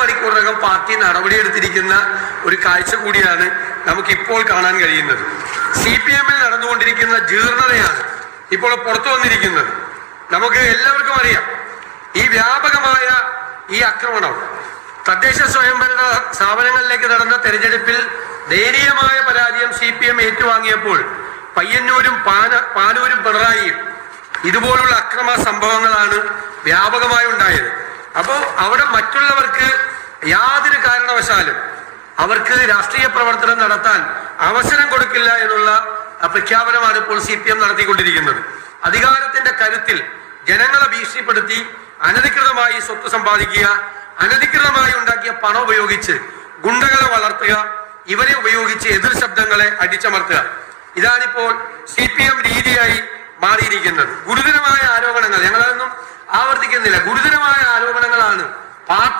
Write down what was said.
മണിക്കൂറിനകം പാർട്ടി നടപടിയെടുത്തിരിക്കുന്ന ഒരു കാഴ്ച കൂടിയാണ് നമുക്കിപ്പോൾ കാണാൻ കഴിയുന്നത്. CPM-ൽ നടന്നുകൊണ്ടിരിക്കുന്ന ജീർണതയാണ് ഇപ്പോൾ പുറത്തു വന്നിരിക്കുന്നത്. നമുക്ക് എല്ലാവർക്കും അറിയാം, ഈ വ്യാപകമായ ഈ ആക്രമണം തദ്ദേശ സ്വയംഭരണ സ്ഥാപനങ്ങളിലേക്ക് നടന്ന തെരഞ്ഞെടുപ്പിൽ ദയനീയമായ പരാജയം CPM ഏറ്റുവാങ്ങിയപ്പോൾ പയ്യന്നൂരും പാനൂരും പിണറായിയും ഇതുപോലുള്ള അക്രമ സംഭവങ്ങളാണ് വ്യാപകമായി ഉണ്ടായത്. അപ്പോൾ അവിടെ മറ്റുള്ളവർക്ക് യാതൊരു കാരണവശാലും അവർക്ക് രാഷ്ട്രീയ പ്രവർത്തനം നടത്താൻ അവസരം കൊടുക്കില്ല എന്നുള്ള പ്രഖ്യാപനമാണ് ഇപ്പോൾ CPM നടത്തിക്കൊണ്ടിരിക്കുന്നത്. അധികാരത്തിന്റെ കരുത്തിൽ ജനങ്ങളെ ഭീഷണിപ്പെടുത്തി അനധികൃതമായി സ്വത്ത് സമ്പാദിക്കുക, അനധികൃതമായി ഉണ്ടാക്കിയ പണം ഉപയോഗിച്ച് ഗുണ്ടകളെ വളർത്തുക, ഇവരെ ഉപയോഗിച്ച് എതിർ ശബ്ദങ്ങളെ അടിച്ചമർത്തുക, ഇതാണിപ്പോൾ CPM രീതിയായി മാറിയിരിക്കുന്നത്. ഗുരുതരമായ ആരോപണങ്ങൾ, ഞങ്ങളതൊന്നും ആവർത്തിക്കുന്നില്ല, ഗുരുതരമായ ആരോപണങ്ങളാണ് പാർട്ടി